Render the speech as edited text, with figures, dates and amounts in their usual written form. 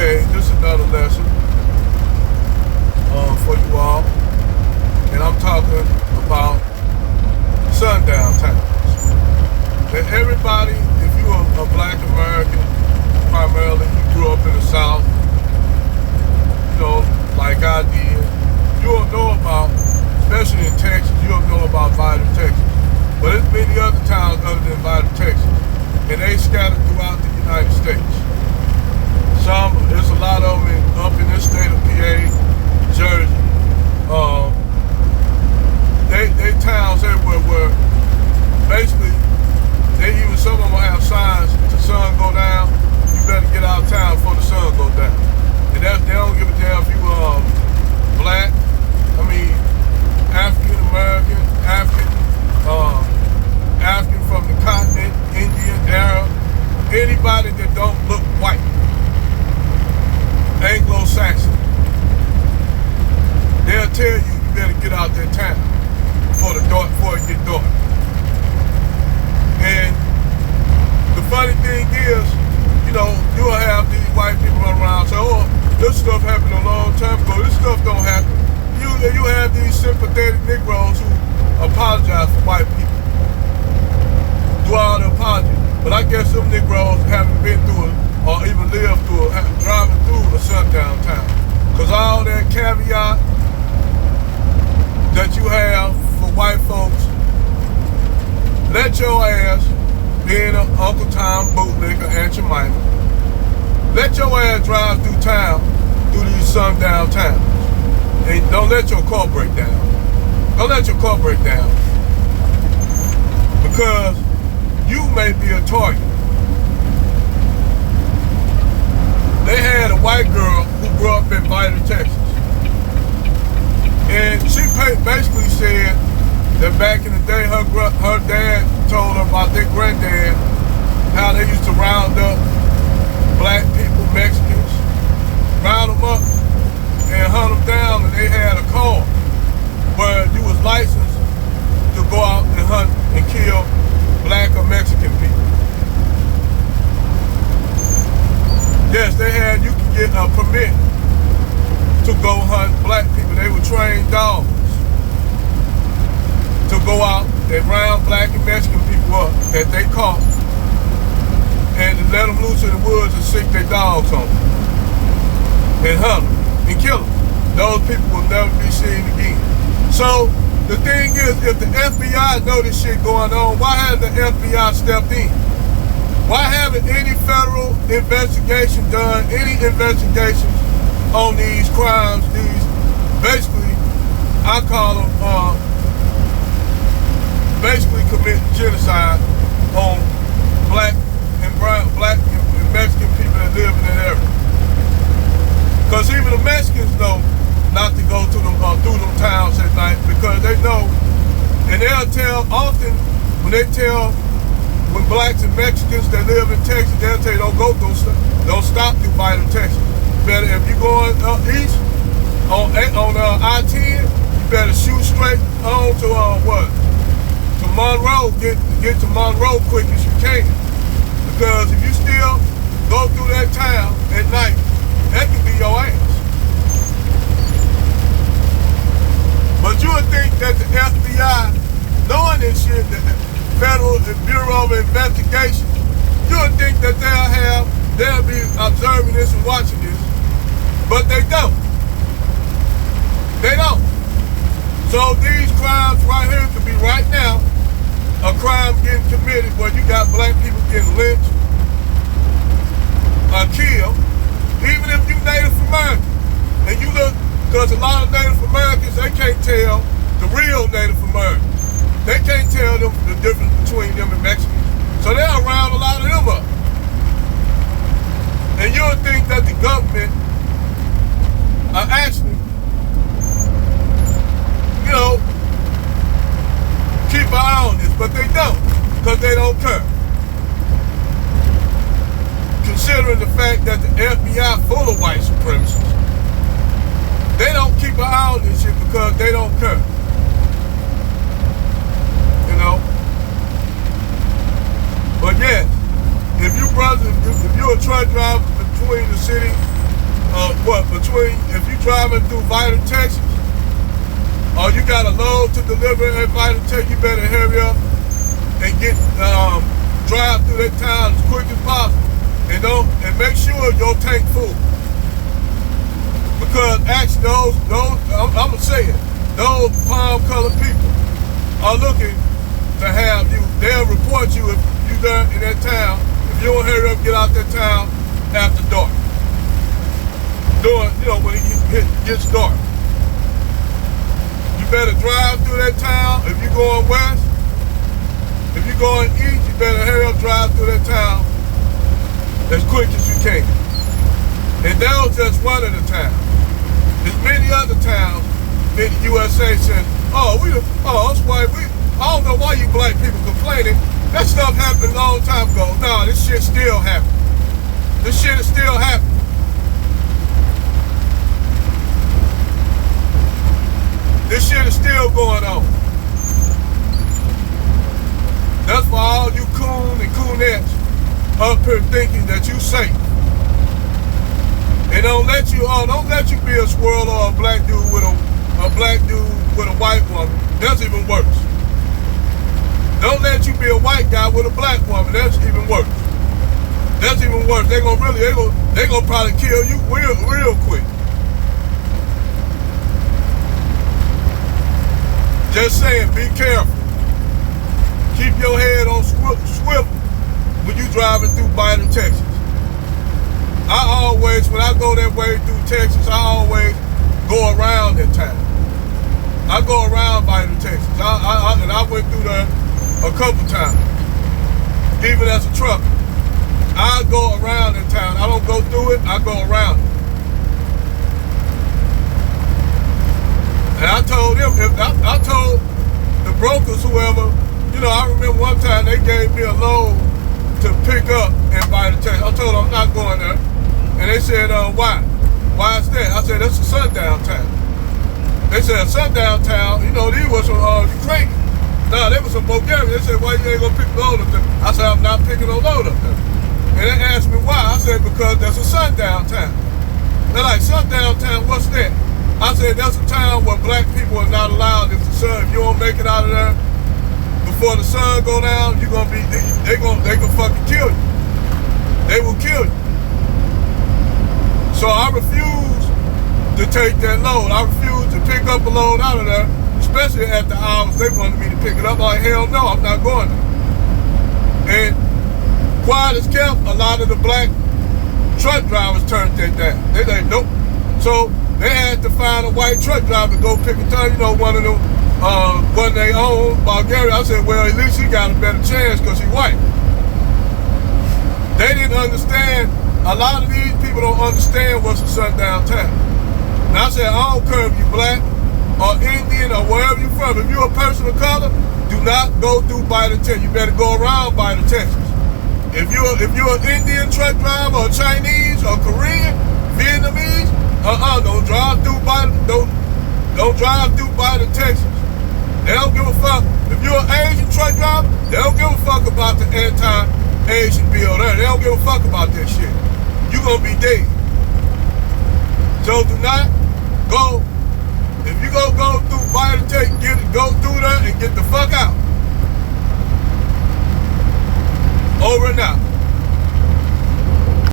Okay, this is another lesson for you all. And I'm talking about sundown towns. That everybody, if you're a black American, primarily, you grew up in the South, you know, like I did, you don't know about, especially in Texas, you don't know about Vidor, Texas. But there's many other towns other than Vidor, Texas. And they scattered throughout the United States. There's a lot of them up in this state of PA, Jersey. They towns everywhere where basically some of them will have signs, if the sun go down, you better get out of town before the sun go down. And they don't give a damn if you black, African American, African from the continent, Indian, Arab, anybody that don't look white. Anglo-Saxon. They'll tell you better get out that town before it get dark. And the funny thing is, you'll have these white people run around and say, oh, this stuff happened a long time ago. This stuff don't happen. You have these sympathetic Negroes who apologize for white people. Do all the apology. But I guess some Negroes haven't been through it or even lived through it, driving through a sundown town. Because all that caveat that you have for white folks, let your ass, being an Uncle Tom bootlicker, Aunt Jemima, let your ass drive through town, through these sundown towns. And don't let your car break down. Don't let your car break down. Because you may be a target. They had a white girl who grew up in Vidor, Texas. And she basically said that back in the day, her dad told her about their granddad, how they used to round up black people, Mexicans, round them up and hunt them down, and they had a card where you was licensed to go out and hunt and kill black or Mexican people. Yes, you could get a permit to go hunt black people. They would train dogs to go out and round black and Mexican people up that they caught and to let them loose in the woods and sick their dogs on them and hunt them and kill them. Those people will never be seen again. So the thing is, if the FBI know this shit going on, why hasn't the FBI stepped in? Why haven't any federal investigation done, any investigations on these crimes, basically, I call them, basically committing genocide on black and Mexican people that live in that area. Because even the Mexicans know not to go through them towns at night, because they know, and they'll tell often when blacks and Mexicans that live in Texas, they'll tell you don't stop through Vidor, Texas. Better if you're going east on I-10, you better shoot straight on to to Monroe. Get to Monroe quick as you can, because if you still go through that town at night, that could be your ass. But you would think that the FBI, knowing this shit, that the Federal Bureau of Investigation, you would think that they'll be observing this and watching this, but they don't. They don't. So these crimes right here could be right now a crime getting committed where you got black people getting lynched or killed, even if you Native American. And you look, because a lot of Native Americans, they can't tell the real Native Americans. They can't tell them the difference between them and Mexicans. So they'll round a lot of them up. And you'll think that the government are actually, keep an eye on this, but they don't, because they don't care. Considering the fact that the FBI full of white supremacists, they don't keep an eye on this shit because they don't care. But yes, if you're a truck driver between the city if you driving through Vidor, Texas, or you got a load to deliver at Vidor, Texas, you better hurry up and drive through that town as quick as possible, and make sure your tank full. Because actually, I'm gonna say it, those palm-colored people are looking to have you. They'll report you if you're there in that town. If you don't hurry up, get out that town after dark. When it gets dark. You better drive through that town. If you're going west, if you're going east, you better hurry up, drive through that town as quick as you can. And that was just one of the towns. There's many other towns in the USA saying, that's why I don't know why you black people complaining. That stuff happened a long time ago. No, this shit still happening. This shit is still happening. This shit is still going on. That's for all you coon and coonettes up here thinking that you safe. And don't let you be a squirrel or a black dude with a white woman. That's even worse. Don't let you be a white guy with a black woman. That's even worse. That's even worse. They gonna probably kill you real quick. Just saying, be careful. Keep your head on swivel when you driving through Vidor, Texas. When I go that way through Texas, I always go around that town. I go around Vidor, Texas. And I went through there a couple times, even as a trucker. I go around that town. I don't go through it, I go around it. And I told them, I told the brokers, whoever, I remember one time they gave me a load to pick up in Vidor, Texas. I told them I'm not going there. And they said, why? Why is that? I said, that's a sundown town. They said, sundown town, these were some Ukrainians. No, they were some Bulgarians. They said, why you ain't gonna pick a load up there? I said, I'm not picking no load up there. And they asked me why. I said, because that's a sundown town. They're like, sundown town, what's that? I said, that's a town where black people are not allowed if you don't make it out of there before the sun go down, you're gonna be, they gonna fucking kill you. They will kill you. So I refuse to take that load. I refuse to pick up a load out of there, especially at the hours they wanted me to pick it up. I'm like, hell no, I'm not going there. And quiet as kept, a lot of the black truck drivers turned that down. They like, nope. So they had to find a white truck driver to go pick it up. One of them, one they own, Bulgaria. I said, well, at least he got a better chance because he's white. They didn't understand. A lot of these people don't understand what's a sundown town. And I said, I don't care if you're black or Indian or wherever you're from. If you're a person of color, do not go through Vidor, Texas. You better go around Vidor, Texas. If you're an Indian truck driver or Chinese or Korean, Vietnamese, don't drive through don't drive through Vidor, Texas. They don't give a fuck. If you're an Asian truck driver, they don't give a fuck about the anti-Asian bill there. They don't give a fuck about that shit. You're gonna be dead. So do not go. If you go through Vidor, Texas, go through there and get the fuck out. Over and out.